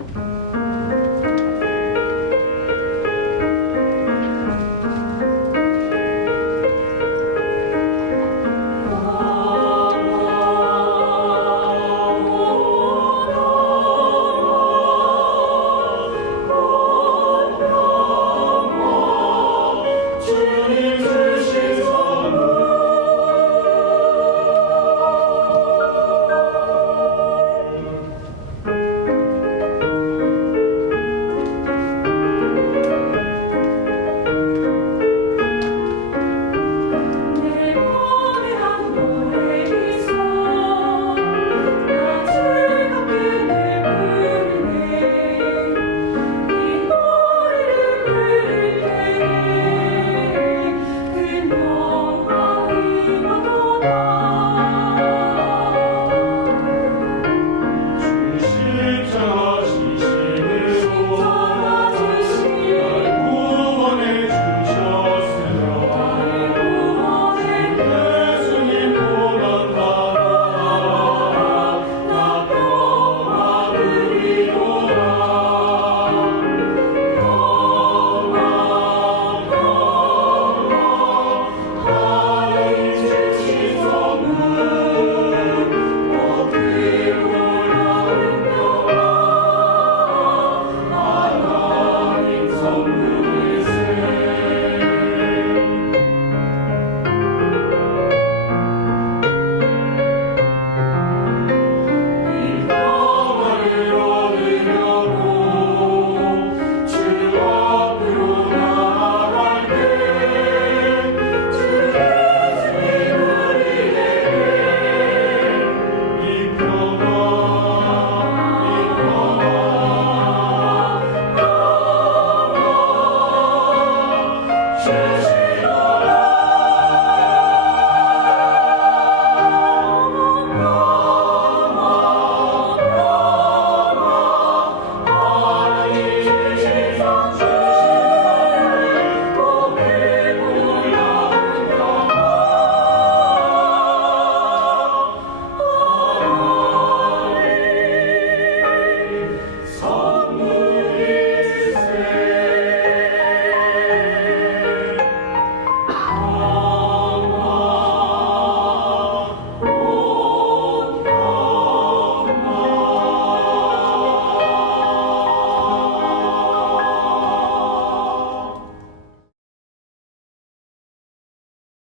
Thank you.